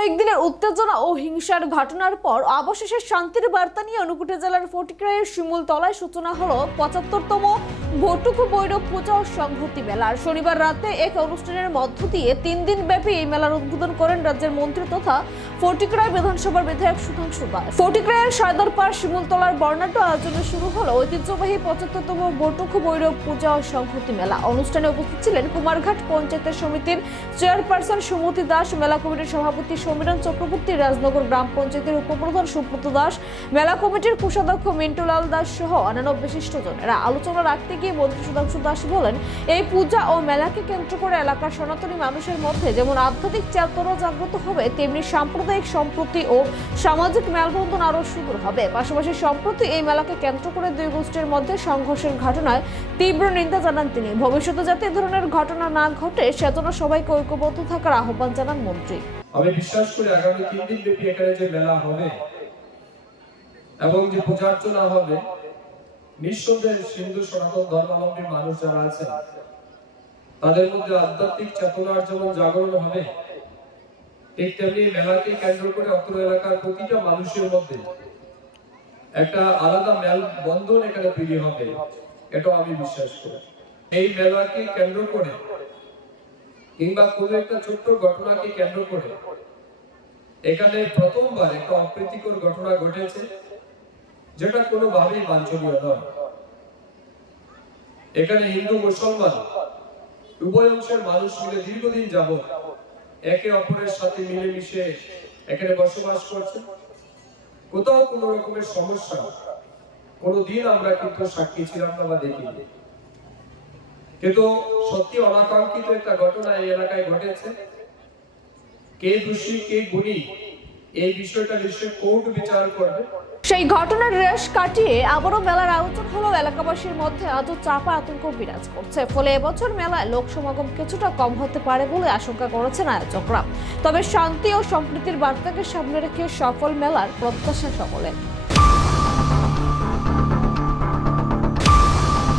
কয়েকদিনের উত্তেজনা ও হিংসার ঘটনার পর অবশেষে শান্তির বার্তা নিয়ে ঊনকোটি জেলার ফটিকরাইয়ের শিমুলতলায় সূচনা হলো ৭৫তম বটুকু ভৈরব পূজা ও সংহতি মেলার। শনিবার রাতে এক অনুষ্ঠানের মধ্য দিয়ে ৩ দিন ব্যাপী এই মেলার উদ্বোধন করেন রাজ্যের মন্ত্রী তথা ফটিকরাই বিধানসভার বিধায়ক সুধাংশু দাস। ফটিকরাইয়ের সায়দারপাড় শিমুলতলার বর্ণাঢ্য আয়োজনে শুরু হলো ঐতিহ্যবাহী ৭৫তম বটুকু ভৈরব পূজা ও সংহতি মেলা। অনুষ্ঠানে উপস্থিত ছিলেন কুমারঘাট পঞ্চায়েত সমিতির চেয়ারপারসন সুমতি দাস, মেলা কমিটির সভাপতি সমীরণ চক্রবর্তী, রাজনগর গ্রাম পঞ্চায়েতের উপপ্রধান সুব্রত দাস, মেলা কমিটির কোষাধ্যক্ষ মিন্টুলাল দাস সহ অন্যান্য বিশিষ্টজনেরা। আলোচনা রাখতে গিয়ে মন্ত্রী সুধাংশু দাস বলেন, এই পূজা ও মেলাকে কেন্দ্র করে এলাকার সনাতনী মানুষের মধ্যে যেমন আধ্যাত্মিক চেতনা জাগ্রত হবে, তেমনি সাম্প্রদায়িক সম্প্রীতি ও সামাজিক মেলবন্ধন আরো সুদূর হবে। পাশাপাশি সম্প্রতি এই মেলাকে কেন্দ্র করে দুই গোষ্ঠীর মধ্যে সংঘর্ষের ঘটনায় তীব্র নিন্দা জানান তিনি। ভবিষ্যতে যাতে এ ধরনের ঘটনা না ঘটে সেজন্য সবাইকে ঐক্যবদ্ধ থাকার আহ্বান জানান মন্ত্রী। আমি বিশ্বাস করি আগামী 3 দিন ব্যাপী এখানে যে মেলা হবে এবং যে পূজার্চনা হবে, নিঃসন্দেহে হিন্দু সনাতন ধর্মাবলম্বী মানুষ যারা আছে তাদের মধ্যে আধ্যাত্মিক চেতনার যেমন জাগরণ হবে, ঠিক তেমনি মেলাকে কেন্দ্র করে অত্র এলাকার প্রতিটা মানুষের মধ্যে একটা আলাদা মেল বন্ধন এখানে তৈরি হবে, এটাও আমি বিশ্বাস করি। এই মেলাকে কেন্দ্র করে কিংবা কোনো একটা ছোট্ট ঘটনাকে কেন্দ্র করে এখানে প্রথমবার একটা অপ্রীতিকর ঘটনা ঘটেছে, যেটা কোনোভাবেই বাঞ্ছনীয় নয়। এখানে হিন্দু মুসলমান উভয় অংশের মানুষ মিলে দীর্ঘদিন যাবত একে অপরের সাথে মিলেমিশে এখানে বসবাস করছে। কোথাও কোনো রকমের সমস্যা কোনোদিন আমরা কিন্তু সাক্ষী ছিলাম না বা দেখিনি, কিন্তু সত্যি অনাকাঙ্ক্ষিত একটা ঘটনা এই এলাকায় ঘটেছে। কে দোষী কে গুণী এই বিষয়টা নিশ্চয়ই কোর্ট বিচার করবে। সেই ঘটনার রেশ কাটিয়ে আবারও মেলার আয়োজন হলো এলাকাবাসীর মধ্যে আজও চাপা আতঙ্ক বিরাজ করছে। ফলে এবছর মেলায় লোক সমাগম কিছুটা কম হতে পারে বলে আশঙ্কা করেছেন আয়োজকরা। তবে শান্তি ও সম্প্রীতির বার্তাকে সামনে রেখে সফল মেলার প্রত্যাশা সকলের।